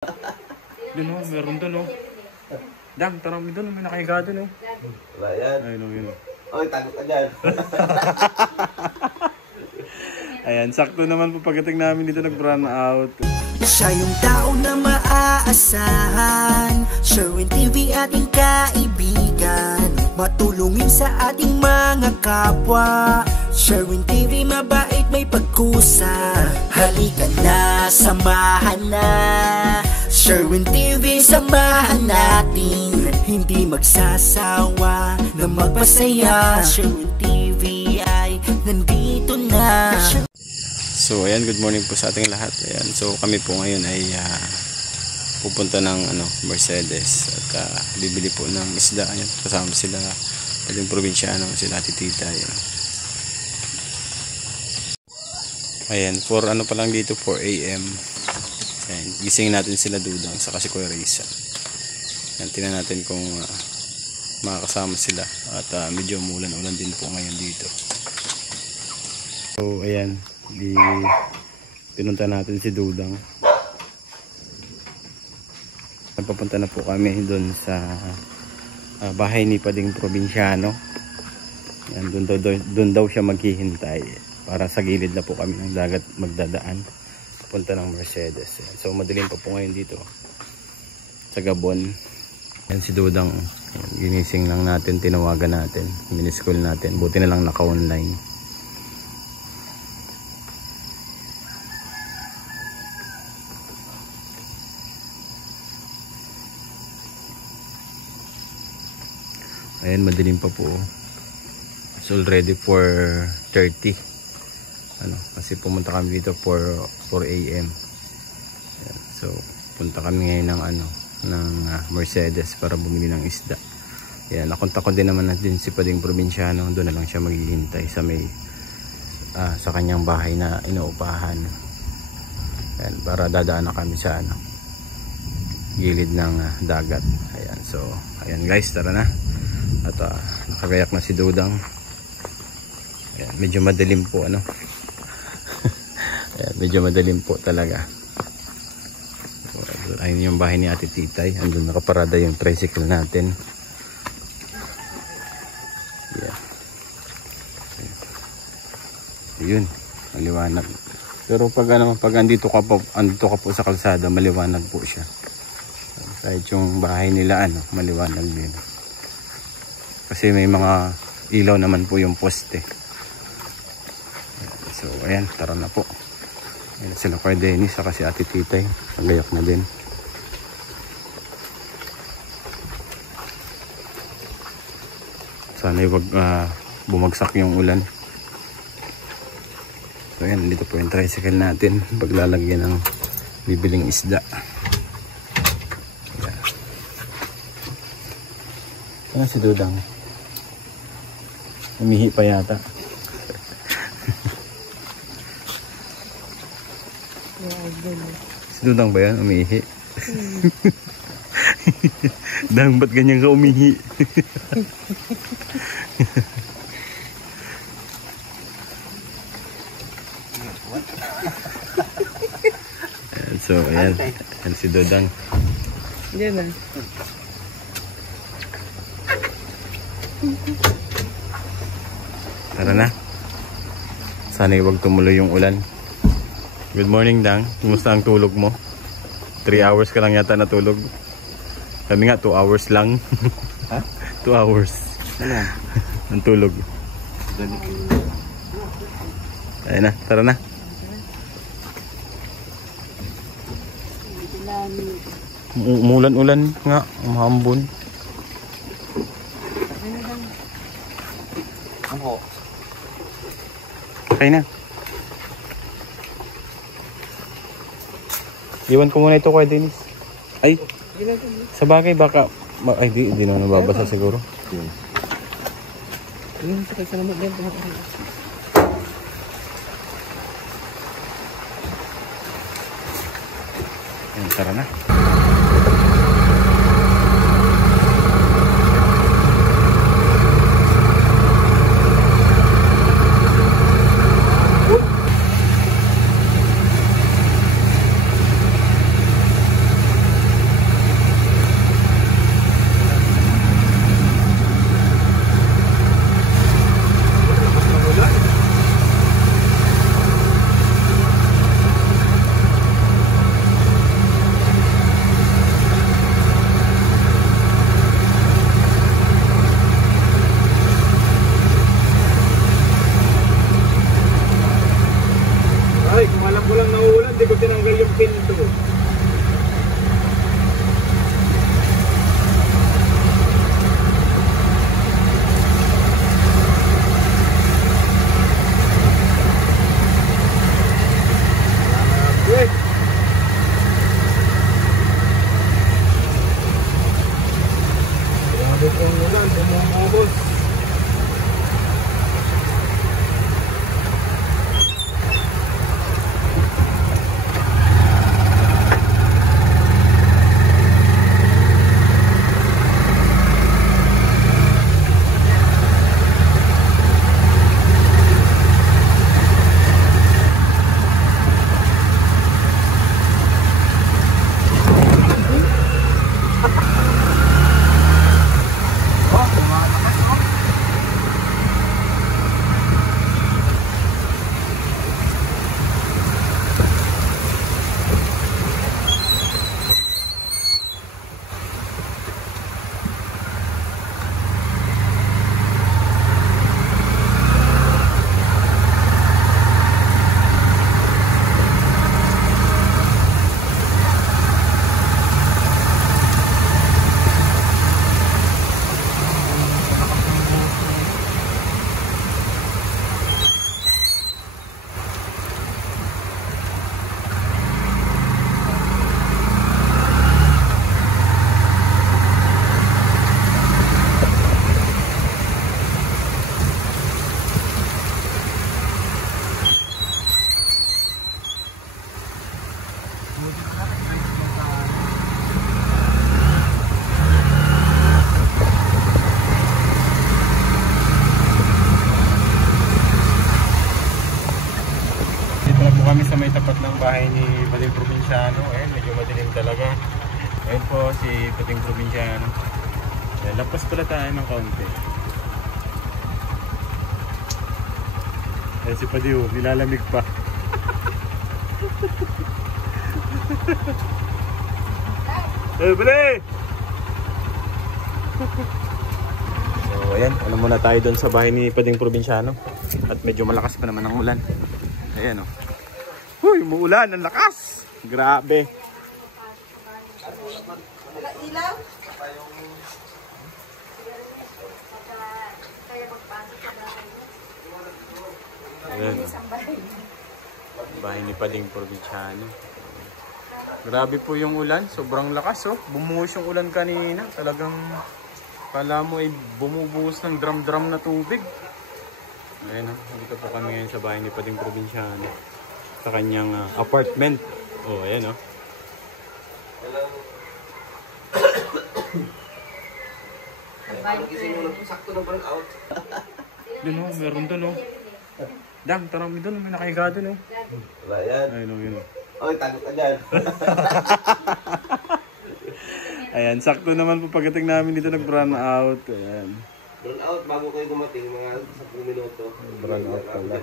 Doon o, meron doon o. Dang, tara mo doon, may nakahiga doon o. Wala yan. Ayun o, yun o. Oy, tago ka dyan. Ayan, sakto naman po pagdating namin dito nag-run out. Siya yung tao na maaasahan, Sherwin TV ating kaibigan, matulungin sa ating mga kapwa. Sherwin TV mabait may pagkusa, halika na, samahan na. Sherwin TV samahan natin, hindi magsasawa na magpasaya. Sherwin TV ay nandito na. So ayan, good morning po sa ating lahat. Ayan, so kami po ngayon ay pupunta ng Mercedes at bibili po ng isda. Ayan, kasama sila ating probinsyano, sila Ate Tita. Ayan, for ano pa lang dito, 4 AM. Ayan, gising natin sila Dudang sa kasi Kuya Risa. Ayan, tingnan natin kung makakasama sila at medyo umulan-ulan din po ngayon dito. So ayan, pinunta natin si Dudang. Papunta na po kami doon sa bahay ni Pading Probinsyano. Yan, doon daw siya maghihintay para sa gilid na po kami ng dagat magdadaan papunta ng Mercedes. Yan. So madilim pa po ngayon dito sa Gabon. Yan si Dudang, ginising lang natin, tinawagan natin, miniskol natin, buti na lang naka-online. Ayan, madilim pa po. It's already 4:30. Kasi pumunta kami dito 4 AM. Ayan, so punta kami ngayon ng Mercedes para bumili ng isda. Ayan, nakontak ko din naman natin si Pading Probinsyano. Doon na lang siya maghihintay sa may sa kanyang bahay na inuupahan. Ayan, para dadaan na kami sa gilid ng dagat. Ayan, so ayan guys, tara na. At nakagayak na si Dudang. Ayan, medyo madilim po Ayan, medyo madilim po talaga. So, ayun yung bahay ni Ate Titay. Andun nakaparada yung tricycle natin. Yeah. Ayun, maliwanag. Pero pag andito ka po sa kalsada, maliwanag po siya. Kahit yung bahay nila maliwanag din. Kasi may mga ilaw naman po yung poste. So ayan, tara na po. Ayan sila Kuya Dennis saka si Ate Titay. Nagayak na din. Sana huwag bumagsak yung ulan. So ayan, dito po yung tricycle natin. Paglalagyan ng bibiling isda. Ayan. Ayan si Dudang. Umihi pa yata. Si Dudang ba yan? Umihi? Dang, ba't ganyan ka umihi? So, ayan. Ayan si Dudang. Yan na. Tara na. Sana huwag tumuloy yung ulan. Good morning, Dang. Kumusta ang tulog mo? 3 hours ka lang yata natulog. Kami nga 2 hours lang. Ha? 2 hours. Ano? Ang tulog. Ayun na, tara na. Umulan-ulan nga, umahambon. Okay na. Iwan ko muna ito kay Dennis. Ay, sa bagay baka ay di na nababasa siguro. Ayun, salamat din. Ayun, tara na. talaga. Ayun po si Puting Probinsyano. Lapas pala tayo ng kaunti. Si Padiw, nilalamig pa. Bili! So ayan, ano muna tayo doon sa bahay ni Pading Probinsyano. At medyo malakas pa naman ang ulan. Ayan o. Huy, umuulan, ang lakas! Grabe. Ilaw? Ayan. Bahay ni Pading Probinsyano. Grabe po yung ulan, sobrang lakas oh. Bumuhos yung ulan kanina. Talagang kala mo ay bumubuhos ng drum-drum na tubig. Ayan oh, dito po kami ngayon sa bahay ni Pading Probinsyano. Sa kanyang apartment. Oh, ayan oh. Sakto na burn out. Dun oh, meron dun oh. Dam, tarang mi dun, may nakahiga dun oh. Wala yan. Ayun oh, yun oh. Oy, tago ka dyan. Ayan, sakto naman po pagdating namin dito nag-run out. Ayan. Burn out bago kayo dumating, mga 10 minuto. Burn out pala.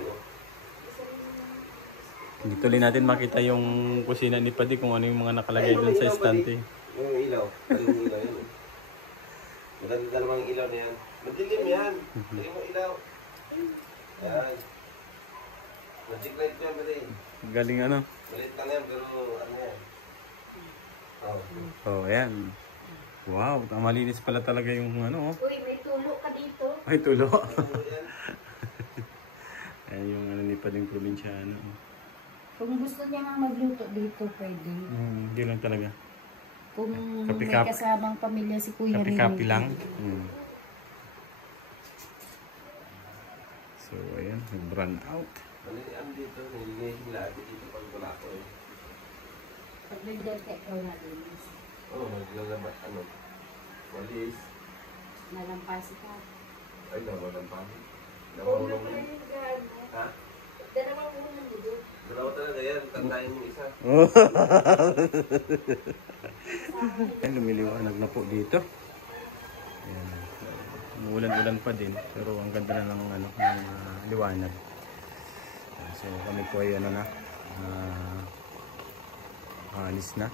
Hindi tuloy natin makita yung kusina ni Padi kung ano yung mga nakalagay doon sa estante. Yung ilaw. Yung ilaw yan. Maganda namang ilaw na yan. Madilim yan. Madilim mo ilaw. Yan. Magic light yan, Padi. Galing ano? Malit lang yan, pero ano yan. Oh, ayan. Wow, malinis pala talaga yung ano. Uy, may tulo ka dito. Ay, tulo. Ayan yung ano ni Pading Probinsyano. Kung gusto niya nga magluto dito, pwede. Hindi lang talaga. Kung Kapi-kapi. may kasamang pamilya si Kuya Rene. Kapi-kapi lang. So, ayan, nag-run out. Ano dito, nililinis nila dito pag wala ko eh. Pag nag-detect ko na din. Oo, naglalabat ano. Walis. Nalampasi ka. Ay, nawalampan. Nawawalong. Ha? Dalawang ulo dito. Dalawa talaga yan, tandayin yung isa. Ayan, lumiliwanag na po dito. Ayan. Umuulan-ulan pa din, pero ang ganda na ng, ano, ng liwanag. So kami po ay ano na, alis na.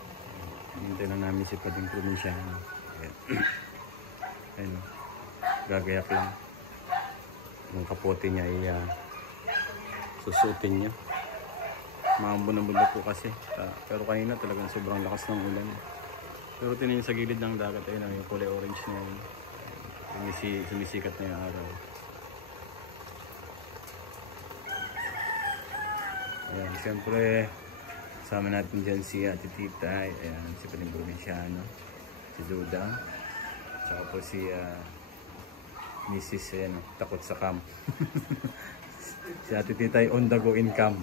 Hintay na namin si Pading Probinsyano. Ayan. Ayan. Gagayak lang. Yung kapote niya ay susutin niya. Maambon-ambon po kasi. Pero kanina talagang sobrang lakas ng ulan. Pero tinayin sa gilid ng dagat ayun, yung kulay orange na yun. Sumisikat na yung araw. Ayan, siyempre kasama natin dyan si Ate Tita, ayan, si Pading Probinsyano, si Duda, tsaka po si Mrs. Ayan, takot sa camp. Si Ate Tita ay on the go in camp.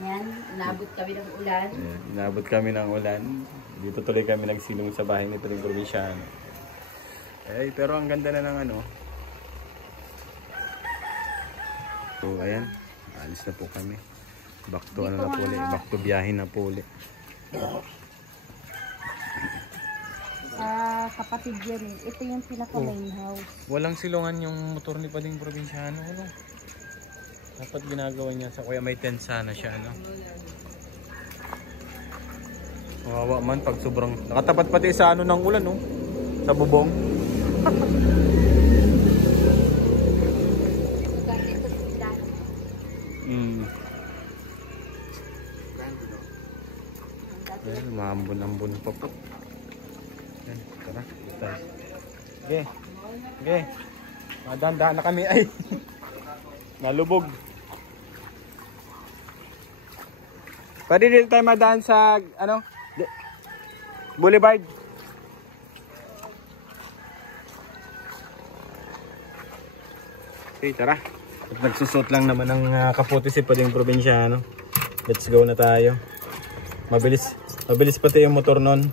Yan, inabot kami ng ulan. Ayan, inabot kami ng ulan. Dito tuloy kami nagsilong sa bahay ni Pading Probinsyano. Ay, pero ang ganda na ng ano. So, ayan. Alis na po kami. Back to ano na po ulit. Back to biyahe na po ulit. Sa kapatid yan eh. Ito yung pinaka main house. Walang silungan yung motor ni Pading Probinsyano. Ano? Dapat ginagawa niya sa kuya may tent sana siya. Ano? Kawawa man pag sobrang nakatapat pati sa ano ng ulan, no? Sa bubong. Ayan, maambon-ambon pa po. Ayan, tara, tayo. Okay, okay. Madaan-daan na kami ay. Nalubog. Pwede dito tayo madaan sa ano? Boulevard. Okay, tara. At nagsusot lang naman ng kapote si Pading Probinsyano. Let's go na tayo. Mabilis pati yung motor nun.